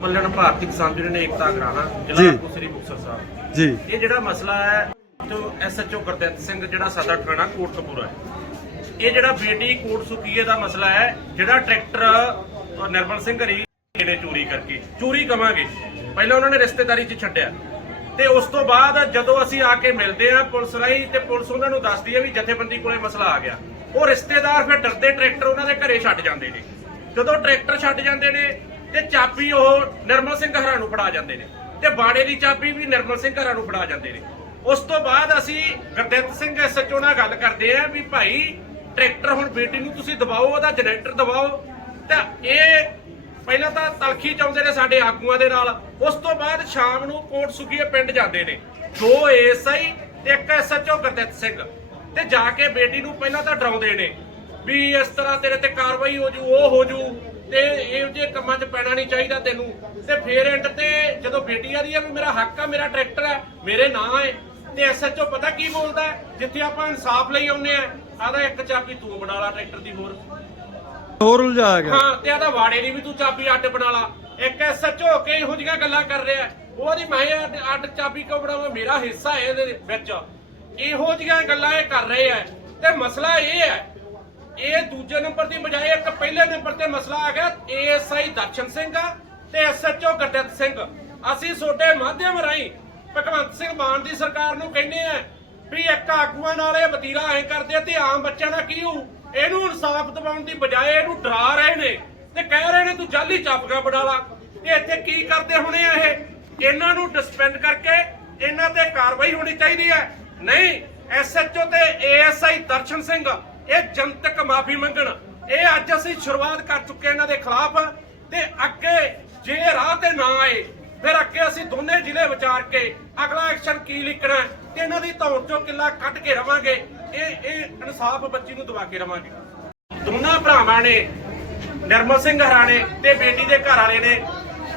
ਮੱਲਣ ਭਾਰਤੀ ਕਿਸਾਨ ਯੂਨੀਅਨ ਏਕਤਾ ਜੀ। ਜ਼ਿਲ੍ਹਾ ਕੁਸਰੀ ਮੁਕਤਸਰ ਸਾਹਿਬ। ਜੀ। ਇਹ ਜਿਹੜਾ ਮਸਲਾ ਹੈ ਜੋ ਐਸਐਚਓ ਗੁਰਦਿੱਤ ਸਿੰਘ ਜਿਹੜਾ ਸਾਡਾ ਠਾਣਾ ਕੋਟਕਪੂਰਾ ਹੈ। ਇਹ ਜਿਹੜਾ ਬੇਟੀ ਕੋਟ ਸੁਕੀਏ ਦਾ ਮਸਲਾ ਹੈ ਜਿਹੜਾ ਟਰੈਕਟਰ ਨਿਰਮਲ ਸਿੰਘ ਹਰੀ ਨੇ ਚੋਰੀ ਕਰਕੇ ਚੋਰੀ ਕਵਾਂਗੇ। ਪਹਿਲਾਂ ਉਹਨਾਂ ਨੇ ਰਿਸ਼ਤੇਦਾਰੀ 'ਚ ਛੱਡਿਆ। ਤੇ ਉਸ ਤੋਂ ਬਾਅਦ ਜਦੋਂ ਅਸੀਂ ਆ ਕੇ ਮਿਲਦੇ ਆ ਪੁਲਿਸ ਰਾਹੀਂ ਤੇ ਪੁਲਿਸ ਉਹਨਾਂ ਨੂੰ ਦੱਸਦੀ ਹੈ ਵੀ ਜਥੇਬੰਦੀ ਕੋਲੇ ਮਸਲਾ ਆ ਗਿਆ। ਉਹ ਰਿਸ਼ਤੇਦਾਰ ਫਿਰ ਡਰਦੇ ਟਰੈਕਟਰ ਉਹਨਾਂ ਦੇ ਘਰੇ ਛੱਡ ਜਾਂਦੇ ਨੇ। ਜਦੋਂ ਟਰੈਕਟਰ ਛੱਡ ਜਾਂਦੇ ਨੇ ਤੇ ਚਾਬੀ ਉਹ ਨਿਰਮਲ ਸਿੰਘ ਹਰਾਂ ਨੂੰ ਫੜਾ ਜਾਂਦੇ ਨੇ ਤੇ ਬਾੜੇ ਦੀ ਚਾਬੀ ਵੀ ਨਿਰਮਲ ਸਿੰਘ ਹਰਾਂ ਨੂੰ ਫੜਾ ਜਾਂਦੇ ਨੇ। ਉਸ ਤੋਂ ਬਾਅਦ ਅਸੀਂ ਗੁਰਦਿੱਤ ਸਿੰਘ ਐਸਐਚਓ ਨਾਲ ਗੱਲ ਕਰਦੇ ਆਂ ਵੀ ਭਾਈ ਟਰੈਕਟਰ ਹੁਣ ਬੇਟੀ ਨੂੰ ਤੁਸੀਂ ਦਬਾਓ, ਉਹਦਾ ਜਨਰੇਟਰ ਦਬਾਓ। ਤਾਂ ਇਹ ਪਹਿਲਾਂ ਤਾਂ ਤਲਖੀ ਚ ਨੇ ਸਾਡੇ ਆਗੂਆਂ ਦੇ ਨਾਲ। ਉਸ ਤੋਂ ਬਾਅਦ ਸ਼ਾਮ ਨੂੰ ਕੋਟ ਸੁਖੀਏ ਪਿੰਡ ਜਾਂਦੇ ਨੇ। ਦੋ ਏਐਸਆਈ ਤੇ ਇੱਕ ਐਸਐਚਓ ਗੁਰਦਿੱਤ ਸਿੰਘ। ਤੇ ਜਾ ਕੇ ਬੇਟੀ ਨੂੰ ਪਹਿਲਾਂ ਤਾਂ ਡਰਾਉਂਦੇ ਨੇ ਵੀ ਇਸ ਤਰ੍ਹਾਂ ਤੇਰੇ ਤੇ ਕਾਰਵਾਈ ਹੋ ਜੂ, ਉਹ ਹੋ ਜੂ। ਤੇ ਇਹੋ ਜਿਹੇ ਕੰਮਾਂ 'ਚ ਪੈਣਾ ਨਹੀਂ ਚਾਹੀਦਾ ਤੈਨੂੰ ਤੇ ਫੇਰ ਐਂਡ ਤੇ ਜਦੋਂ ਬੇਟੀ ਆ ਰਹੀ ਹੈ ਵੀ ਮੇਰਾ ਹੱਕ ਆ ਮੇਰਾ ਟਰੈਕਟਰ ਹੈ ਮੇਰੇ ਨਾਂ ਹੈ ਤੇ ਐਸਐਚਓ ਪਤਾ ਕੀ ਬੋਲਦਾ? ਜਿੱਥੇ ਆਪਾਂ ਇਨਸਾਫ ਲਈ ਆਉਨੇ ਆ ਆਦਾ ਇੱਕ ਚਾਬੀ ਤੂੰ ਬਣਾ ਲਾ ਟਰੈਕਟਰ ਦੀ ਹੋਰ। ਹੋਰ ਉਲਝਾਇਆ ਗਿਆ। ਹਾਂ ਤੇ ਆਦਾ ਵਾੜੇ ਦੀ ਵੀ ਤੂੰ ਚਾਬੀ ਅੱਡ ਬਣਾ ਲਾ। ਇੱਕ ਐਸਐਚਓ ਕੇ ਇਹੋ ਜਿਹੀਆਂ ਗੱਲਾਂ ਕਰ ਰਿਹਾ ਉਹਦੀ ਮੈਂ ਅੱਡ ਅੱਡ ਚਾਬੀ ਕਿਉਂ ਬਣਾਵਾਂ? ਮੇਰਾ ਹਿੱਸਾ ਹੈ ਇਹਦੇ ਵਿੱਚ। ਇਹੋ ਜਿਹੀਆਂ ਗੱਲਾਂ ਇਹ ਕਰ ਰਹੇ ਆ ਤੇ ਮਸਲਾ ਇਹ ਹੈ ਇਹ ਦੂਜੇ ਨੰਬਰ ਦੀ ਬਜਾਏ ਇੱਕ ਪਹਿਲੇ ਨੰਬਰ ਤੇ ਮਸਲਾ ਆ ਗਿਆ, ਏਐਸਆਈ ਦਰਸ਼ਨ ਸਿੰਘ ਤੇ ਐਸਐਚਓ ਗੁਰਦਿੱਤ ਸਿੰਘ। ਅਸੀਂ ਤੁਹਾਡੇ ਮਾਧਿਅਮ ਰਾਹੀਂ ਭਗਵੰਤ ਸਿੰਘ ਮਾਨ ਦੀ ਸਰਕਾਰ ਨੂੰ ਕਹਿੰਦੇ ਆ ਵੀ ਇੱਕ ਆਗੂਆਂ ਨਾਲ ਇਹ ਵਤੀਰਾ ਐ ਕਰਦੇ ਤੇ ਆਮ ਬੱਚਿਆਂ ਦਾ ਕੀ ਹੋਊ? ਇਹਨੂੰ ਇਨਸਾਫ ਦਿਵਾਉਣ ਦੀ ਬਜਾਏ ਇਹਨੂੰ ਡਰਾ ਰਹੇ ਨੇ ਤੇ ਕਹਿ ਰਹੇ ਨੇ ਤੂੰ ਜਾਲੀ ਚਾਪਗਾ ਬਣਾ ਲਾ। ਤੇ ਇੱਥੇ ਕੀ ਕਰਦੇ ਹੋਣੇ ਆ ਇਹ? ਇਹਨਾਂ ਨੂੰ ਡਿਸਪੈਂਡ ਕਰਕੇ ਇਹਨਾਂ ਤੇ ਕਾਰਵਾਈ ਹੋਣੀ ਚਾਹੀਦੀ ਹੈ। ਨਹੀਂ, ਐਸਐਚਓ ਤੇ ਏਐਸਆਈ ਦਰਸ਼ਨ ਸਿੰਘ ਇਹ ਜਨਤਕ ਮਾਫੀ ਮੰਗਣ। ਇਹ ਅੱਜ ਅਸੀਂ ਸ਼ੁਰੂਆਤ ਕਰ ਚੁੱਕੇ ਇਹਨਾਂ ਦੇ ਖਿਲਾਫ ਤੇ ਅੱਗੇ ਜੇ ਰਾਹ ਤੇ ਨਾ ਆਏ, ਫਿਰ ਅੱਗੇ ਅਸੀਂ ਦੋਨੇ ਜ਼ਿਲ੍ਹੇ ਵਿਚਾਰ ਕੇ ਅਗਲਾ ਐਕਸ਼ਨ ਕੀ ਲਿਖਣਾ ਤੇ ਇਹਨਾਂ ਦੀ ਧੌਣ ਚੋਂ ਕਿੱਲਾ ਕੱਢ ਕੇ ਰਵਾਂਗੇ। ਇਹ ਇਹ ਇਨਸਾਫ ਬੱਚੀ ਨੂੰ ਦਵਾ ਕੇ ਰਵਾਂਗੇ। ਦੋਨਾਂ ਭਰਾਵਾਂ ਨੇ, ਨਿਰਮਲ ਸਿੰਘ ਹਰਾਣੇ ਤੇ ਬੇਟੀ ਦੇ ਘਰ ਵਾਲੇ ਨੇ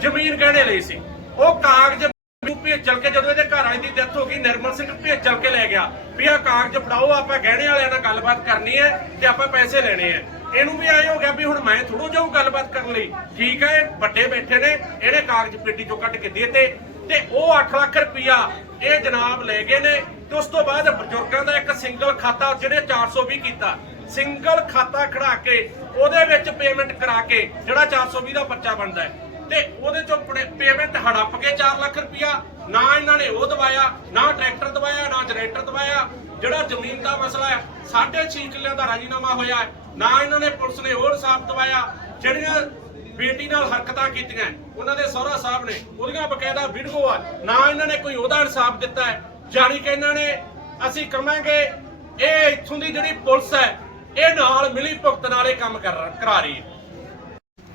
ਜ਼ਮੀਨ ਗਹਿਣੇ ਲਈ ਸੀ। ਉਹ ਕਾਗਜ਼ ਨੂੰ ਕੇ ਜਦੋਂ ਇਹਦੇ ਘਰ ਦੀ ਡੈਥ ਹੋ ਗਈ, ਨਿਰਮਲ ਸਿੰਘ ਭੇਜਲ ਕੇ ਲੈ ਗਿਆ। ਵੀ ਆਹ ਕਾਗਜ਼ ਫੜਾਓ, ਆਪਾਂ ਗਹਿਣੇ ਵਾਲਿਆਂ ਨਾਲ ਗੱਲਬਾਤ ਕਰਨੀ ਹੈ ਤੇ ਆਪਾਂ ਪੈਸੇ ਲੈਣੇ ਆ ਇਹਨੂੰ ਵੀ ਐ ਹੋ ਗਿਆ ਵੀ ਹੁਣ ਮੈਂ ਥੋੜੋ ਜਾਊ ਗੱਲਬਾਤ ਕਰਨ ਲਈ। ਠੀਕ ਹੈ ਵੱਡੇ ਬੈਠੇ ਨੇ, ਇਹਨੇ ਕਾਗਜ਼ ਪੇਟੀ ਚੋਂ ਕੱਢ ਕੇ ਦੇਤੇ ਤੇ ਉਹ 8 ਲੱਖ ਰੁਪਇਆ ਇਹ ਜਨਾਬ ਲੈ ਗਏ ਨੇ ਤੇ ਉਸ ਤੋਂ ਬਾਅਦ ਬਜ਼ੁਰਗਾਂ ਦਾ ਇੱਕ ਸਿੰਗਲ ਖਾਤਾ ਜਿਹੜੇ 420 ਕੀਤਾ। ਸਿੰਗਲ ਖਾਤਾ ਖੜਾ ਕੇ ਉਹਦੇ ਵਿੱਚ ਪੇਮੈਂਟ ਕਰਾ ਕੇ ਜਿਹੜਾ 420 ਦਾ ਪਰਚਾ ਬਣਦਾ ਹੈ। ਤੇ ਉਹਦੇ ਚੋਂ ਪੇਮੈਂਟ ਹੜੱਪ ਕੇ 4 ਲੱਖ ਰੁਪਇਆ ਨਾ ਇਹਨਾਂ ਨੇ ਉਹ ਦਵਾਇਆ ਨਾ ਟਰੈਕਟਰ ਦਵਾਇਆ ਨਾ ਜਨਰੇਟਰ ਦਵਾਇਆ ਜਿਹੜਾ ਜ਼ਮੀਨ ਦਾ ਮਸਲਾ ਹੈ 6.5 ਕਿੱਲਿਆਂ ਦਾ ਰਾਜੀਨਾਮਾ ਹੋਇਆ ਹੈ। ਨਾ ਇਹਨਾਂ ਨੇ ਪੁਲਿਸ ਨੇ ਹੋਰ ਸਾਫ਼ ਦਵਾਇਆ ਜਿਹੜੀਆਂ ਬੇਟੀ ਨਾਲ ਹਰਕਤਾਂ ਕੀਤੀਆਂ ਉਹਨਾਂ ਦੇ ਸਹੁਰਾ ਸਾਹਿਬ ਨੇ ਉਹਦੀਆਂ ਬਕਾਇਦਾ ਵੀਡੀਓ ਆ। ਨਾ ਇਹਨਾਂ ਨੇ ਕੋਈ ਉਹਦਾ ਇਨਸਾਫ ਦਿੱਤਾ ਹੈ ਜਾਣੀ ਕਿ ਇਹਨਾਂ ਨੇ ਅਸੀਂ ਕਹਾਂਗੇ ਇਹ ਇੱਥੋਂ ਦੀ ਜਿਹੜੀ ਪੁਲਿਸ ਹੈ ਇਹ ਨਾਲ ਮਿਲੀ ਭੁਗਤ ਨਾਲ ਇਹ ਕੰਮ ਕਰ ਕਰਾ ਰਹੀ ਹੈ।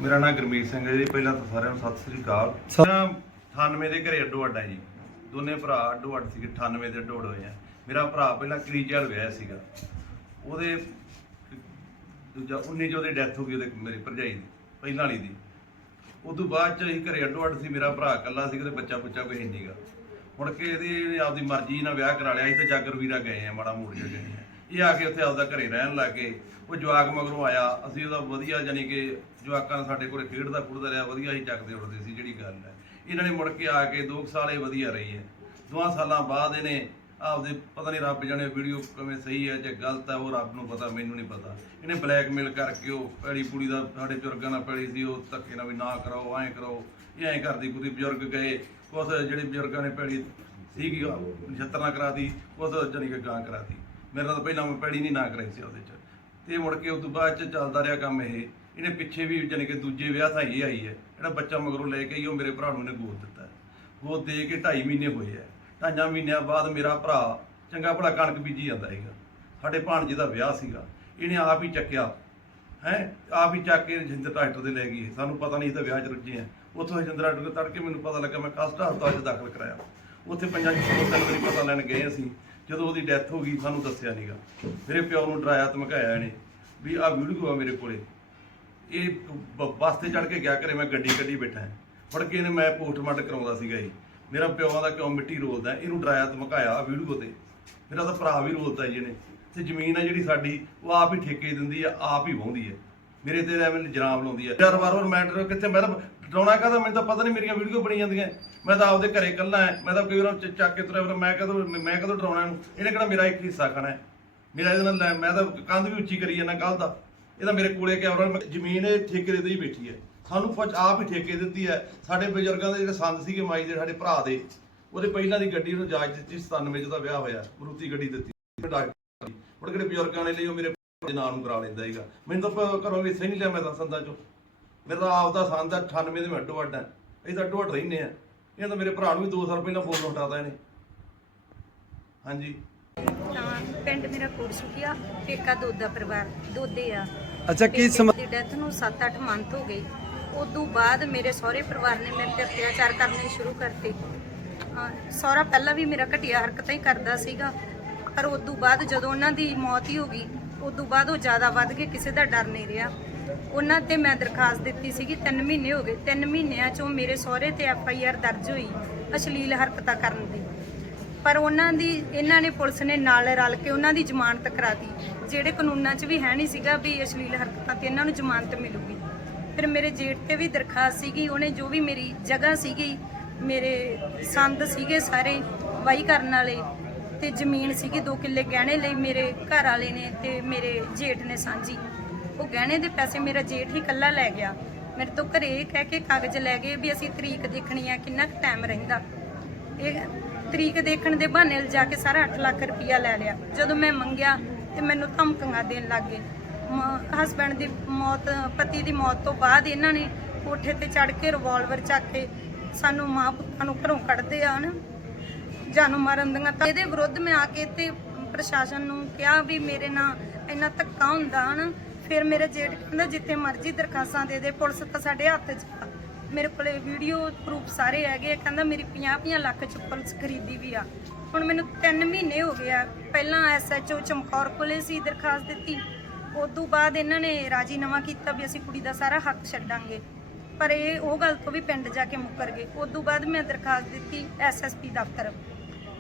ਮੇਰਾ ਨਾਮ ਗੁਰਮੀਤ ਸਿੰਘ ਹੈ ਜੀ ਪਹਿਲਾਂ ਤਾਂ ਸਾਰਿਆਂ ਨੂੰ ਸਤਿ ਸ੍ਰੀ ਅਕਾਲ। 98 ਦੇ ਘਰੇ ਅੱਡੋ ਅੱਡ ਹੈ ਜੀ। ਦੋਨੇ ਭਰਾ ਅੱਡੋ ਅੱਡ ਸੀਗੇ 98 ਦੇ ਅੱਡੋ ਅੱਡ ਹੋਏ ਆ। ਮੇਰਾ ਭਰਾ ਪਹਿਲਾਂ ਕਲੀਜਲ ਵਿਆਹ ਸੀਗਾ। ਉਹਦੇ ਦੂਜਾ 19 ਜੋ ਉਹਦੀ ਡੈਥ ਹੋ ਗਈ ਉਹਦੇ ਮੇਰੀ ਭਰਜਾਈ ਦੀ, ਪਹਿਲਾਂ ਵਾਲੀ ਦੀ। ਉਸ ਤੋਂ ਬਾਅਦ ਚ ਅਸੀਂ ਘਰੇ ਅੱਡੋ ਅੱਡ ਸੀ, ਮੇਰਾ ਭਰਾ ਇਕੱਲਾ ਸੀ ਤੇ ਬੱਚਾ ਬੱਚਾ ਕੋਈ ਨਹੀਂਗਾ ਮੁੜ ਕੇ ਇਹਦੇ ਆਪਦੀ ਮਰਜ਼ੀ ਨਾਲ ਵਿਆਹ ਕਰਾ ਲਿਆ, ਅਸੀਂ ਤਾਂ ਜਾਗਰ ਵੀਰਾ ਗਏ ਆ, ਮਾੜਾ ਮੋੜ ਜਿਹਾ ਗਏ ਆ। ਇਹ ਆ ਕੇ ਉੱਥੇ ਆਪਦਾ ਘਰੇ ਰਹਿਣ ਲੱਗੇ ਉਹ ਜਵਾਕ ਮਗਰੋਂ ਆਇਆ, ਅਸੀਂ ਉਹਦਾ ਵਧੀਆ ਜਾਨੀ ਕਿ ਜਵਾਕਾਂ ਨਾਲ ਸਾਡੇ ਕੋਲੇ ਖੇਡਦਾ ਖੁੱਡਦਾ ਰਿਹਾ, ਵਧੀਆ ਹੀ ਚੱਕਦੇ ਉੱਠਦੇ ਸੀ, ਜਿਹੜੀ ਗੱਲ ਹੈ। ਇਹਨਾਂ ਨੇ ਮੁੜ ਕੇ ਆ ਕੇ 2 ਸਾਲ ਇਹ ਵਧੀਆ ਰਹੀ ਹੈ। ਦੋਆਂ ਸਾਲਾਂ ਬਾਅਦ ਇਹਨੇ ਆਪਦੇ ਪਤਾ ਨਹੀਂ ਰੱਬ ਜਾਣੇ ਵੀਡੀਓ ਕਿਵੇਂ ਸਹੀ ਹੈ ਜਾਂ ਗਲਤ ਹੈ, ਉਹ ਰੱਬ ਨੂੰ ਪਤਾ, ਮੈਨੂੰ ਨਹੀਂ ਪਤਾ। ਇਹਨੇ ਬਲੈਕਮੇਲ ਕਰਕੇ ਉਹ ਪੈੜੀ ਪੂੜੀ ਦਾ, ਸਾਡੇ ਬਜ਼ੁਰਗਾਂ ਨਾਲ ਪੈੜੀ ਸੀ, ਉਹ ਧੱਕੇ ਨਾਲ ਵੀ ਨਾ ਕਰਾਓ, ਐਂ ਕਰਾਓ, ਇਹ ਐਂ ਕਰਦੀ ਕੁਦੀ ਬਜ਼ੁਰਗ ਗਏ, ਕੁਛ ਜਿਹੜੇ ਬਜ਼ੁਰਗਾਂ ਨੇ ਪੈੜੀ ਸੀਗੀ ਉਹ ਛੱਤਰ ਨਾ ਕਰਾਤੀ, ਕੁਛ ਜਾਣੀ ਕਿ ਗਾਂ ਕਰਾਤੀ। ਮੇਰੇ ਨਾਲ ਤਾਂ ਪਹਿਲਾਂ ਮੈਂ ਪੈੜੀ ਨਹੀਂ ਨਾ ਕਰਾਈ ਸੀ ਉਹਦੇ ਚ। ਤੇ ਮੁੜ ਕੇ ਉਸ ਤੋਂ ਬਾਅਦ ਚ ਚੱਲਦਾ ਰਿਹਾ ਕੰਮ ਇਹ। ਇਹਨੇ ਪਿੱਛੇ ਵੀ ਜਾਣੀ ਕਿ ਦੂਜੇ ਵਿਆਹ ਤਾਂ ਇਹ ਆਈ ਹੈ। ਜਿਹੜਾ ਬੱਚਾ ਮਗਰੋਂ ਲੈ ਕੇ ਆਈ, ਉਹ ਮੇਰੇ ਭਰਾ ਨੂੰ ਨੇ ਗੋਦ ਦਿੱਤਾ ਗੋਦ ਦੇ ਕੇ 2.5 ਮਹੀਨੇ ਹੋਏ ਆ ਢਾਈਆਂ ਮਹੀਨਿਆਂ ਬਾਅਦ ਮੇਰਾ ਭਰਾ ਚੰਗਾ ਭਲਾ ਕਣਕ ਬੀਜੀ ਜਾਂਦਾ ਹੈਗਾ ਸਾਡੇ ਭਾਣਜੇ ਦਾ ਵਿਆਹ ਸੀਗਾ। ਇਹਨੇ ਆਪ ਹੀ ਚੱਕਿਆ। ਹੈ? ਆਪ ਹੀ ਚੱਕ ਕੇ ਰਜਿੰਦਰ ਡਾਕਟਰ ਦੇ ਲੈ ਗਈ ਸਾਨੂੰ ਪਤਾ ਨਹੀਂ ਸੀ ਤਾਂ ਵਿਆਹ 'ਚ ਰੁੱਝੇ ਆ ਉੱਥੋਂ ਰਜਿੰਦਰ ਡਾਕਟਰ ਤੋਂ ਤੜਕੇ ਮੈਨੂੰ ਪਤਾ ਲੱਗਾ ਮੈਂ ਕਸਟਾ ਹਸਪਤਾਲ 'ਚ ਦਾਖਲ ਕਰਾਇਆ। ਉੱਥੇ ਪੰਜਾਂ ਛੇ ਤਿੰਨ ਵਾਰੀ ਪਤਾ ਲੈਣ ਗਏ ਅਸੀਂ। ਜਦੋਂ ਉਹਦੀ ਡੈਥ ਹੋ ਗਈ, ਸਾਨੂੰ ਦੱਸਿਆ ਨਹੀਂਗਾ ਮੇਰੇ ਪਿਓ ਨੂੰ ਡਰਾਇਆ, ਧਮਕਾਇਆ ਇਹਨੇ ਵੀ ਆਹ ਵੀਡੀਓ ਆ ਮੇਰੇ ਕੋਲੇ। ਇਹ ਬ- ਬੱਸ ਤੇ ਚੜ ਕੇ ਗਿਆ ਘਰੇ ਮੈਂ ਗੱਡੀ ਕੱਢੀ ਬੈਠਾ। ਹਾਂ। ਫੜ ਕੇ ਇਹਨੇ ਮੈਂ ਪੋਸਟਮਾਰਟਮ ਕਰਾਉਂਦਾ ਸੀਗਾ ਇਹ। ਮੇਰਾ ਪਿਓਾਂ ਦਾ ਕਿਉਂ ਮਿੱਟੀ ਰੋਲਦਾ ਇਹਨੂੰ ਡਰਾਇਆ ਧਮਕਾਇਆ ਵੀਡੀਓ ਤੇ। ਮੇਰਾ ਤਾਂ ਭਰਾ ਵੀ ਰੋਲਦਾ ਜੀ ਇਹਨੇ। ਤੇ ਜ਼ਮੀਨ ਆ ਜਿਹੜੀ ਸਾਡੀ ਉਹ ਆਪ ਹੀ ਠੇਕੇ ਦਿੰਦੀ ਆ ਆਪ ਹੀ ਵਾਹੁੰਦੀ ਹੈ। ਮੇਰੇ ਤੇ ਐਵੇਂ ਜਨਾਬ ਲਾਉਂਦੀ ਹੈ। ਯਾਰ ਵਾਰ ਵਾਰ ਮੈਂ ਮੈਟਰ ਕਿੱਥੇ ਮੈਂ ਤਾਂ ਡਰਾਉਣਾ ਕਾਹਦਾ? ਮੈਨੂੰ ਤਾਂ ਪਤਾ ਨਹੀਂ ਮੇਰੀਆਂ ਵੀਡੀਓ ਬਣੀ ਜਾਂਦੀਆਂ। ਮੈਂ ਤਾਂ ਆਪਦੇ ਘਰੇ ਇਕੱਲਾ ਹੈ। ਮੈਂ ਤਾਂ ਕਈ ਵਾਰ ਚ- ਚੱਕ ਕੇ ਤੁਰਿਆ ਫਿਰਾਂ, ਮੈਂ ਕਦੋਂ ਮੈਂ ਕਦੋਂ ਡਰਾਉਣਾ ਇਹਨੂੰ? ਇਹਨੇ ਕਿਹੜਾ ਮੇਰਾ ਇੱਕ ਹਿੱਸਾ ਖਾਣਾ ਹੈ? ਮੇਰਾ ਇਹਦੇ ਨਾਲ ਲੈ- ਮੈਂ ਤਾਂ ਕੰਧ ਵੀ ਉੱਚੀ ਕਰੀ ਜਾਂਦਾ ਕੱਲ ਦਾ। ਇਹ ਤਾਂ ਮੇਰੇ ਕੋਲੇ ਕੈਮਰਾ ਜ਼ਮੀਨ ਇਹ ਠੇਕੇ ਦੇ ਹੀ ਬੈਠੀ ਹੈ। ਸਾਨੂੰ ਫਜ ਆਪ ਹੀ ਠੇਕੇ ਦਿੱਤੀ ਹੈ। ਸਾਡੇ ਬਜ਼ੁਰਗਾਂ ਦੇ ਜਿਹੜੇ ਸੰਦ ਸੀਗੇ ਮਾਈ ਦੇ, ਸਾਡੇ ਭਰਾ ਦੇ, ਉਹਦੇ ਪਹਿਲਾਂ ਦੀ ਗੱਡੀ ਨੂੰ ਜਾਜ ਦਿੱਤੀ 97 ਚ ਦਾ ਵਿਆਹ ਹੋਇਆ। ਮਰੂਤੀ ਗੱਡੀ ਦਿੱਤੀ ਡਾਕਟਰ ਹੁਣ ਕਿਹੜੇ ਬਜ਼ੁਰਗਾਂ ਨੇ ਲਈ, ਉਹ ਮੇਰੇ ਦੇ ਨਾਂ ਨੂੰ ਕਰਾ ਲੈਂਦਾ ਸੀਗਾ। ਮੈਨੂੰ ਤਾਂ ਘਰੋਂ ਹਿੱਸਾ ਹੀ ਨਹੀਂ ਲਿਆ ਮੈਂ ਤਾਂ ਸੰਦਾਂ ਚੋਂ। ਮੇਰਾ ਆਪ ਦਾ ਸੰਦ ਆ 98 ਦੇ ਮੈਂ ਅੱਡੋ ਅੱਡ ਆ ਇਹ ਤਾਂ ਅੱਡੋ ਅੱਡ ਰਹਿੰਦੇ ਆ ਇਹ ਤਾਂ ਮੇਰੇ ਭਰਾ ਨੂੰ ਵੀ 2 ਸਾਲ ਪਹਿਲਾਂ ਬੋਲ ਹਟਾਤਾ ਇਹਨੇ। ਹਾਂਜੀ। ਤਾਂ ਪਿੰਡ ਮੇਰਾ ਕੋਟਸੁਕੀਆ ਪੇਕਾ ਦੋਦਾ ਪਰਿਵਾਰ ਦੋਦੇ ਆ। ਅੱਛਾ ਕੀ ਸਮ ਦੀ ਡੈਥ ਨੂੰ 7-8 ਮੰਥ ਹੋ ਗਏ। ਉਦੋਂ ਬਾਅਦ ਮੇਰੇ ਸਹੁਰੇ ਪਰਿਵਾਰ ਨੇ ਮੇਰੇ ਤੇ ਅਤਿਆਚਾਰ ਕਰਨੇ ਸ਼ੁਰੂ ਕਰਤੇ। ਅਹ ਸਹੁਰਾ ਪਹਿਲਾਂ ਵੀ ਮੇਰਾ ਘਟੀਆ ਹਰਕਤਾਂ ਹੀ ਕਰਦਾ ਸੀਗਾ। ਪਰ ਉਦੋਂ ਬਾਅਦ ਜਦੋਂ ਉਹਨਾਂ ਦੀ ਮੌਤ ਹੀ ਹੋ ਗਈ ਉਦੋਂ ਬਾਅਦ ਉਹ ਜ਼ਿਆਦਾ ਵੱਧ ਗਏ ਕਿਸੇ ਦਾ ਡਰ ਨਹੀਂ ਰਿਹਾ। ਉਹਨਾਂ ਤੇ ਮੈਂ ਦਰਖਾਸਤ ਦਿੱਤੀ ਸੀਗੀ 3 ਮਹੀਨੇ ਹੋ ਗਏ। 3 ਮਹੀਨਿਆਂ ਚੋਂ ਮੇਰੇ ਸਹੁਰੇ ਤੇ ਐਫ ਆਈ ਆਰ ਦਰਜ ਹੋਈ ਅਸ਼ਲੀਲ ਹਰਕਤਾਂ ਕਰਨ ਦੀ। ਪਰ ਉਹਨਾਂ ਦੀ ਇਹਨਾਂ ਨੇ ਪੁਲਿਸ ਨੇ ਨਾਲ ਰਲ ਕੇ ਉਹਨਾਂ ਦੀ ਜ਼ਮਾਨਤ ਕਰਾਤੀ ਜਿਹੜੇ ਕਾਨੂੰਨਾਂ 'ਚ ਵੀ ਹੈ ਨਹੀਂ ਸੀਗਾ ਵੀ ਅਸ਼ਲੀਲ ਹਰਕਤਾਂ ਤੇ ਇਹਨਾਂ ਨੂੰ ਜ਼ਮਾਨਤ ਮਿਲੂਗੀ। ਫਿਰ ਮੇਰੇ ਜੇਠ ਤੇ ਵੀ ਦਰਖਾਸਤ ਸੀਗੀ, ਉਹਨੇ ਜੋ ਵੀ ਮੇਰੀ ਜਗ੍ਹਾ ਸੀਗੀ, ਮੇਰੇ ਸੰਦ ਸੀਗੇ ਸਾਰੇ ਵਾਈ ਕਰਨ ਵਾਲੇ ਤੇ ਜ਼ਮੀਨ ਸੀਗੀ 2 ਕਿੱਲੇ ਗਹਿਣੇ ਲਈ ਮੇਰੇ ਘਰ ਵਾਲੇ ਨੇ ਤੇ ਮੇਰੇ ਜੇਠ ਨੇ ਸਾਂਝੀ। ਉਹ ਗਹਿਣੇ ਦੇ ਪੈਸੇ ਮੇਰਾ ਜੇਠ ਹੀ ਇਕੱਲਾ ਲੈ ਗਿਆ। ਮੇਰੇ ਤੋਂ ਘਰੇ ਇਹ ਕਹਿ ਕੇ ਕਾਗਜ਼ ਲੈ ਗਏ ਵੀ ਅਸੀਂ ਤਰੀਕ ਦੇਖਣੀ ਆ ਕਿੰਨਾ ਕੁ ਟਾਈਮ ਰਹਿੰਦਾ। ਇਹ ਤਰੀਕ ਦੇਖਣ ਦੇ ਬਹਾਨੇ ਲਿਜਾ ਕੇ ਸਾਰਾ 8 ਲੱਖ ਰੁਪਇਆ ਲੈ ਲਿਆ। ਜਦੋਂ ਮੈਂ ਮੰਗਿਆ ਤੇ ਮੈਨੂੰ ਧਮਕੀਆਂ ਦੇਣ ਲੱਗ ਗਏ ਹਸਬੰਡ ਦੀ ਮੌਤ, ਪਤੀ ਦੀ ਮੌਤ ਤੋਂ ਬਾਅਦ ਇਹਨਾਂ ਨੇ ਕੋਠੇ ਤੇ ਚੜ ਕੇ ਰਿਵਾਲਵਰ ਚੱਕ ਕੇ ਸਾਨੂੰ ਮਾਂ ਪੁੱਤਾਂ ਨੂੰ ਘਰੋਂ ਕੱਢਦੇ ਆ ਹਨ ਜਾਨੋਂ ਮਾਰਨ ਦੀਆਂ ਤਾਂ ਇਹਦੇ ਵਿਰੁੱਧ ਮੈਂ ਆ ਕੇ ਤੇ ਪ੍ਰਸ਼ਾਸਨ ਨੂੰ ਕਿਹਾ ਵੀ ਮੇਰੇ ਨਾਲ ਇੰਨਾ ਧੱਕਾ ਹੁੰਦਾ ਹਨ ਫਿਰ ਮੇਰੇ ਜੇਠ ਕਹਿੰਦਾ ਜਿੱਥੇ ਮਰਜ਼ੀ ਦਰਖਾਸਤਾਂ ਦੇ ਦੇ, ਪੁਲਿਸ ਤਾਂ ਸਾਡੇ ਹੱਥ 'ਚ ਮੇਰੇ ਕੋਲੇ ਵੀਡੀਓ ਪ੍ਰੂਫ ਸਾਰੇ ਹੈਗੇ ਆ। ਕਹਿੰਦਾ ਮੇਰੀ 50-50 ਲੱਖ 'ਚ ਪੁਲਿਸ ਖਰੀਦੀ ਵੀ ਆ ਹੁਣ ਮੈਨੂੰ 3 ਮਹੀਨੇ ਹੋ ਗਏ ਆ। ਪਹਿਲਾਂ ਐਸਐਚਓ ਚਮਕੌਰ ਕੋਲੇ ਸੀ ਦਰਖਾਸਤ ਦਿੱਤੀ। ਉਦੋਂ ਬਾਅਦ ਇਹਨਾਂ ਨੇ ਰਾਜੀਨਾਮਾ ਕੀਤਾ ਵੀ ਅਸੀਂ ਕੁੜੀ ਦਾ ਸਾਰਾ ਹੱਕ ਛੱਡਾਂਗੇ। ਪਰ ਇਹ ਉਹ ਗੱਲ ਤੋਂ ਵੀ ਪਿੰਡ ਜਾ ਕੇ ਮੁੱਕਰ ਗਏ। ਉਦੋਂ ਬਾਅਦ ਮੈਂ ਦਰਖਾਸਤ ਦਿੱਤੀ ਐਸਐਸਪੀ ਦਫ਼ਤਰ।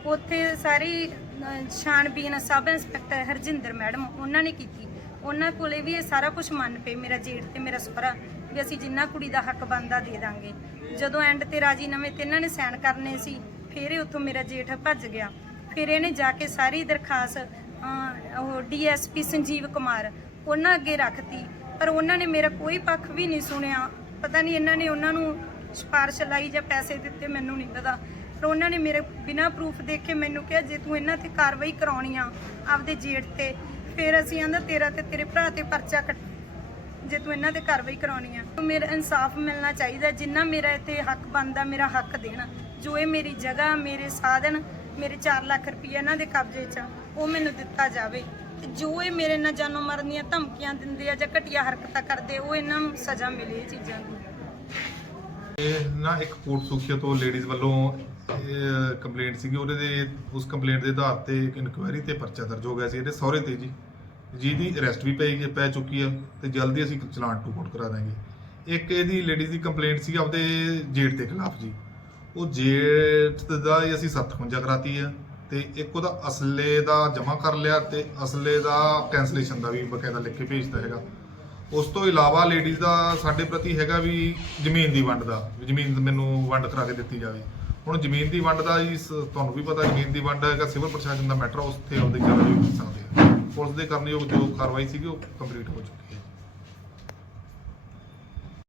ਉੱਥੇ ਸਾਰੀ ਅਹ, ਛਾਣਬੀਨ ਸਬ ਇੰਸਪੈਕਟਰ ਹਰਜਿੰਦਰ ਮੈਡਮ ਉਹਨਾਂ ਨੇ ਕੀਤੀ। ਉਹਨਾਂ ਕੋਲੇ ਵੀ ਇਹ ਸਾਰਾ ਕੁਝ ਮੰਨ ਪਏ ਮੇਰਾ ਜੇਠ ਤੇ ਮੇਰਾ ਸਹੁਰਾ ਵੀ ਅਸੀਂ ਜਿੰਨਾ ਕੁੜੀ ਦਾ ਹੱਕ ਬਣਦਾ ਦੇ ਦਾਂਗੇ। ਜਦੋਂ ਐਂਡ ਤੇ ਰਾਜੀਨਾਮੇ ਤੇ ਇਹਨਾਂ ਨੇ ਸਾਈਨ ਕਰਨੇ ਸੀ ਫਿਰ ਇਹ ਉੱਥੋਂ ਮੇਰਾ ਜੇਠ ਭੱਜ ਗਿਆ। ਫਿਰ ਇਹਨੇ ਜਾ ਕੇ ਸਾਰੀ ਦਰਖਾਸਤ ਅਹ, ਉਹ ਡੀਐਸਪੀ ਸੰਜੀਵ ਕੁਮਾਰ ਉਹਨਾਂ ਅੱਗੇ ਰੱਖਤੀ। ਪਰ ਉਹਨਾਂ ਨੇ ਮੇਰਾ ਕੋਈ ਪੱਖ ਵੀ ਨਹੀਂ ਸੁਣਿਆ। ਪਤਾ ਨਹੀਂ ਇਹਨਾਂ ਨੇ ਉਹਨਾਂ ਨੂੰ ਸਿਫਾਰਿਸ਼ ਲਾਈ ਜਾਂ ਪੈਸੇ ਦਿੱਤੇ ਮੈਨੂੰ ਨਹੀਂ ਪਤਾ। ਪਰ ਉਹਨਾਂ ਨੇ ਮੇਰੇ ਬਿਨਾਂ ਪ੍ਰੂਫ ਦੇਖੇ ਮੈਨੂੰ ਕਿਹਾ ਜੇ ਤੂੰ ਇਹਨਾਂ ਤੇ ਕਾਰਵਾਈ ਕਰਾਉਣੀ ਆ ਆਪਦੇ ਜੇਠ ਤੇ ਫਿਰ ਅਸੀਂ ਆਂਦਾ ਤੇਰਾ ਤੇ ਤੇਰੇ ਭਰਾ ਤੇ ਪਰਚਾ ਕੱਟ ਜੇ ਤੂੰ ਇਹਨਾਂ ਤੇ ਕਾਰਵਾਈ ਕਰਾਉਣੀ ਆ ਤਾਂ ਮੇਰਾ ਇਨਸਾਫ ਮਿਲਣਾ ਚਾਹੀਦਾ ਜਿੰਨਾ ਮੇਰਾ ਇੱਥੇ ਹੱਕ ਬਣਦਾ ਮੇਰਾ ਹੱਕ ਦੇਣਾ। ਜੋ ਇਹ ਮੇਰੀ ਜਗ੍ਹਾ ਮੇਰੇ ਸਾਧਨ ਮੇਰੇ 4 ਲੱਖ ਰੁਪਏ ਇਹਨਾਂ ਦੇ ਕਬਜ਼ੇ 'ਚ ਆ, ਉਹ ਮੈਨੂੰ ਦਿੱਤਾ ਜਾਵੇ। ਤੇ ਜੋ ਇਹ ਮੇਰੇ ਨਾਲ ਜਾਨੋਂ ਮਰਨ ਦੀਆਂ ਧਮਕੀਆਂ ਦਿੰਦੇ ਆ ਜਾਂ ਘਟੀਆ ਹਰਕਤਾਂ ਕਰਦੇ ਉਹ ਇਹਨਾਂ ਨੂੰ ਸਜ਼ਾ ਮਿਲੇ ਇਹ ਚੀਜ਼ਾਂ ਦੀ। ਇਹ ਨਾ ਇੱਕ ਕੋਰਟ ਸੁਖੀਆ ਤੋਂ ਲੇਡੀਜ਼ ਵੱਲੋਂ ਕੰਪਲੇਂਟ ਸੀਗੀ ਉਹਦੇ ਦੇ ਉਸ ਕੰਪਲੇਂਟ ਦੇ ਆਧਾਰ ਤੇ ਇੱਕ ਇਨਕੁਆਇਰੀ ਤੇ ਪਰਚਾ ਦਰਜ ਹੋ ਗਿਆ ਸੀ ਇਹਦੇ ਸਹੁਰੇ ਤੇ ਜੀ। ਜਿਹਦੀ ਅਰੈਸਟ ਵੀ ਪਈ ਪੈ ਚੁੱਕੀ ਆ ਤੇ ਜਲਦੀ ਅਸੀਂ ਚਲਾਨ ਟੂ ਕੋਰਟ ਕਰਾ ਦਾਂਗੇ। ਇੱਕ ਇਹਦੀ ਲੇਡੀਜ਼ ਦੀ ਕੰਪਲੇਂਟ ਸੀ ਆਪਦੇ ਜੇਠ ਦੇ ਖਿਲਾਫ ਜੀ। ਉਹ ਜੇਠ ਦਾ ਹੀ ਅਸੀਂ 57 ਕਰਾਤੀ ਆ ਤੇ ਇੱਕ ਉਹਦਾ ਅਸਲੇ ਦਾ ਜਮ੍ਹਾਂ ਕਰ ਲਿਆ ਤੇ ਅਸਲੇ ਦਾ ਕੈਂਸਲੇਸ਼ਨ ਦਾ ਵੀ ਬਕਾਇਦਾ ਲਿਖ ਕੇ ਭੇਜਦਾ ਹੈਗਾ। ਉਸ ਤੋਂ ਇਲਾਵਾ ਲੇਡੀਜ਼ ਦਾ ਸਾਡੇ ਪ੍ਰਤੀ ਹੈਗਾ ਵੀ ਜ਼ਮੀਨ ਦੀ ਵੰਡ ਦਾ ਜ਼ਮੀਨ ਮੈਨੂੰ ਵੰਡ ਕਰਾ ਕੇ ਦਿੱਤੀ ਜਾਵੇ। ਹੁਣ ਜ਼ਮੀਨ ਦੀ ਵੰਡ ਦਾ ਜੀ ਸ- ਤੁਹਾਨੂੰ ਵੀ ਪਤਾ ਜ਼ਮੀਨ ਦੀ ਵੰਡ ਹੈਗਾ, ਸਿਵਲ ਪ੍ਰਸ਼ਾਸਨ ਦਾ ਮੈਟਰ ਉਸ ਤੇ ਉਹਦੇ ਕਾਰਵਾਈ ਕਰ ਸਕਦੇ ਆ। ਪੁਲਿਸ ਦੇ ਕਰਨਯੋਗ ਜੋ ਕਾਰਵਾਈ ਸੀਗੀ ਉਹ ਕੰਪਲੀਟ ਹੋ ਚੁੱਕੀ